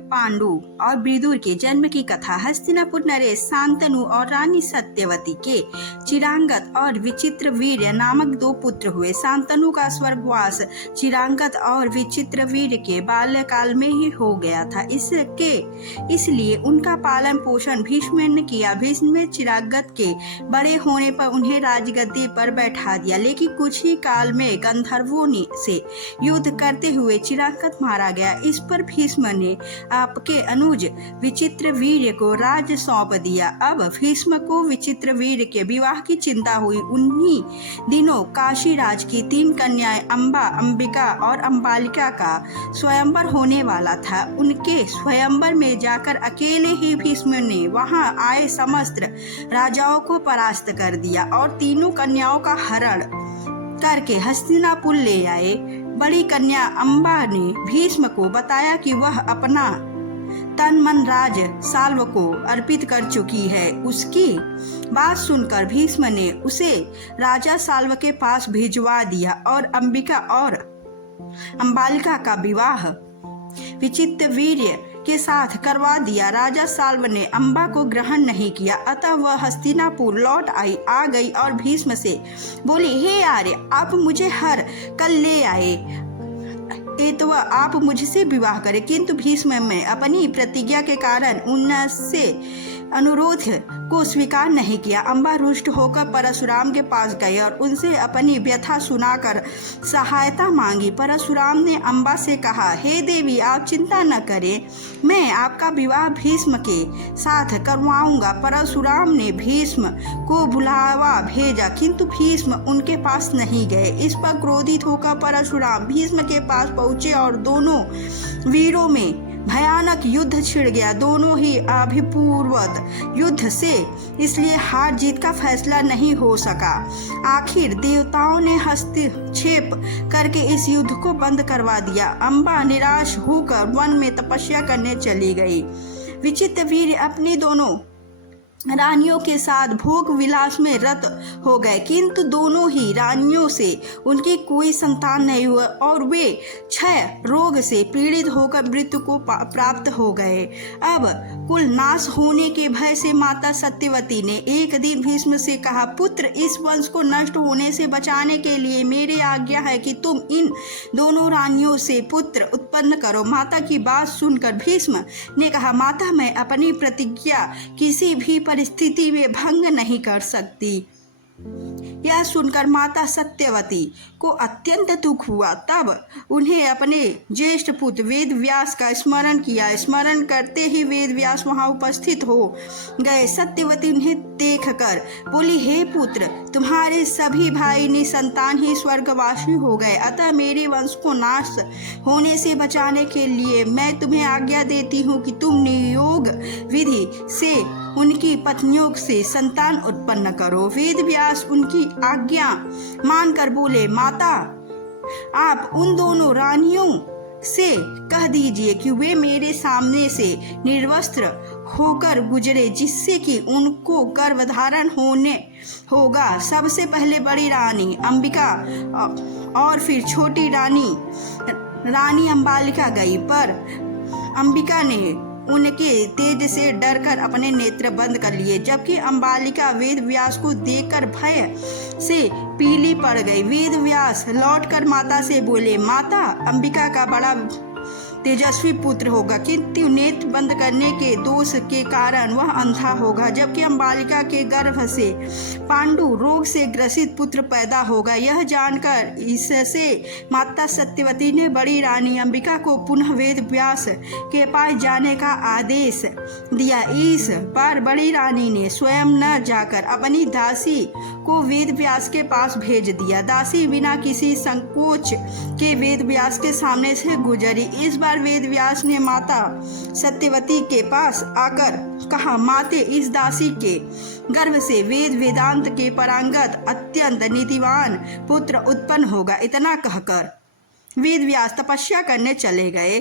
पांडु और विदुर के जन्म की कथा। हस्तिनापुर नरेश शांतनु और रानी सत्यवती के चिरांगत और विचित्रवीर्य नामक दो पुत्र हुए। शांतनु का स्वर्गवास चिरांगत और विचित्रवीर्य के बाल्यकाल में ही हो गया था, इसलिए उनका पालन पोषण भीष्म ने किया। भीष्म ने चिरांगत के बड़े होने पर उन्हें राजगद्दी पर बैठा दिया, लेकिन कुछ ही काल में गंधर्वों से युद्ध करते हुए चिरांगत मारा गया। इस पर भीष्म ने आपके अनुज विचित्रवीर्य को राज्य सौंप दिया। अब भीष्म को विचित्रवीर्य के विवाह की चिंता हुई। उन्हीं दिनों काशीराज की 3 कन्याएं अंबा, अंबिका और अंबालिका का स्वयंवर होने वाला था। उनके स्वयंवर में जाकर अकेले ही भीष्म ने वहां आए समस्त राजाओं को परास्त कर दिया और तीनों कन्याओं का हरण करके हस्तिनापुर ले आए। बड़ी कन्या अंबा ने भीष्म को बताया कि वह अपना तन मन राज साल्व को अर्पित कर चुकी है। उसकी बात सुनकर भीष्म ने उसे राजा साल्व के पास भिजवा दिया और अंबिका और अंबालिका का विवाह विचित्रवीर्य के साथ करवा दिया। राजा साल्व ने अंबा को ग्रहण नहीं किया, अतः वह हस्तिनापुर लौट आ गई और भीष्म से बोली, हे आर्य, आप मुझे हर कल ले आए तो आप मुझसे विवाह करें। किंतु भीष्म में अपनी प्रतिज्ञा के कारण उनसे अनुरोध को स्वीकार नहीं किया। अंबा रुष्ट होकर परशुराम के पास गए और उनसे अपनी व्यथा सुनाकर सहायता मांगी। परशुराम ने अंबा से कहा, हे देवी, आप चिंता न करें, मैं आपका विवाह भीष्म के साथ करवाऊंगा। परशुराम ने भीष्म को बुलावा भेजा, किंतु भीष्म उनके पास नहीं गए। इस पर क्रोधित होकर परशुराम भीष्म के पास पहुंचे और दोनों वीरों में भयानक युद्ध छिड़ गया। दोनों ही अभिपूर्वत युद्ध से इसलिए हार जीत का फैसला नहीं हो सका। आखिर देवताओं ने हस्तक्षेप करके इस युद्ध को बंद करवा दिया। अंबा निराश होकर वन में तपस्या करने चली गई। विचित्रवीर्य अपनी दोनों रानियों के साथ भोग विलास में रत हो गए, किंतु दोनों ही रानियों से उनकी कोई संतान नहीं हुआ और वे क्षय रोग से पीड़ित होकर मृत्यु को प्राप्त हो गए। अब कुल नाश होने के भय से माता सत्यवती ने एक दिन भीष्म से कहा, पुत्र, इस वंश को नष्ट होने से बचाने के लिए मेरी आज्ञा है कि तुम इन दोनों रानियों से पुत्र उत्पन्न करो। माता की बात सुनकर भीष्म ने कहा, माता, मैं अपनी प्रतिज्ञा किसी भी परिस्थिति में भंग नहीं कर सकती। यह सुनकर माता सत्यवती को अत्यंत दुख हुआ। तब उन्हें अपने ज्येष्ठ पुत्र वेद व्यास का स्मरण किया। स्मरण करते ही वेद व्यास वहां उपस्थित हो गए। सत्यवती उन्हें देखकर बोली, हे पुत्र, तुम्हारे सभी भाई निसंतान ही स्वर्गवासी हो गए, अतः मेरे वंश को नाश होने से बचाने के लिए मैं तुम्हें आज्ञा देती हूँ कि तुम नियोग विधि से उनकी पत्नियों से संतान उत्पन्न करो। वेद व्यास उनकी आज्ञा मानकर बोले, माता, आप उन दोनों रानियों से कह दीजिए कि वे मेरे सामने से निर्वस्त्र होकर गुजरे, जिससे कि उनको गर्भधारण होने होगा। सबसे पहले बड़ी रानी अंबिका और फिर छोटी रानी अंबालिका गई, पर अंबिका ने उनके तेज से डरकर अपने नेत्र बंद कर लिए, जबकि अंबालिका वेद व्यास को देखकर भय से पीली पड़ गई। वेद व्यास लौटकर माता से बोले, माता, अंबिका का बड़ा तेजस्वी पुत्र होगा, किंतु नेत्र बंद करने के दोष के कारण वह अंधा होगा, जबकि अंबालिका के गर्भ से पांडु रोग से ग्रसित पुत्र पैदा होगा। यह जानकर इससे माता सत्यवती ने बड़ी रानी अंबिका को पुनः वेद व्यास के पास जाने का आदेश दिया। इस पर बड़ी रानी ने स्वयं न जाकर अपनी दासी को वेद व्यास के पास भेज दिया। दासी बिना किसी संकोच के वेद व्यास के सामने से गुजरी। इस बार वेद व्यास ने माता सत्यवती के पास आकर कहा, माते, इस दासी के गर्भ से वेद वेदांत के पारंगत अत्यंत नीतिवान पुत्र उत्पन्न होगा। इतना कहकर वेद व्यास तपस्या करने चले गए।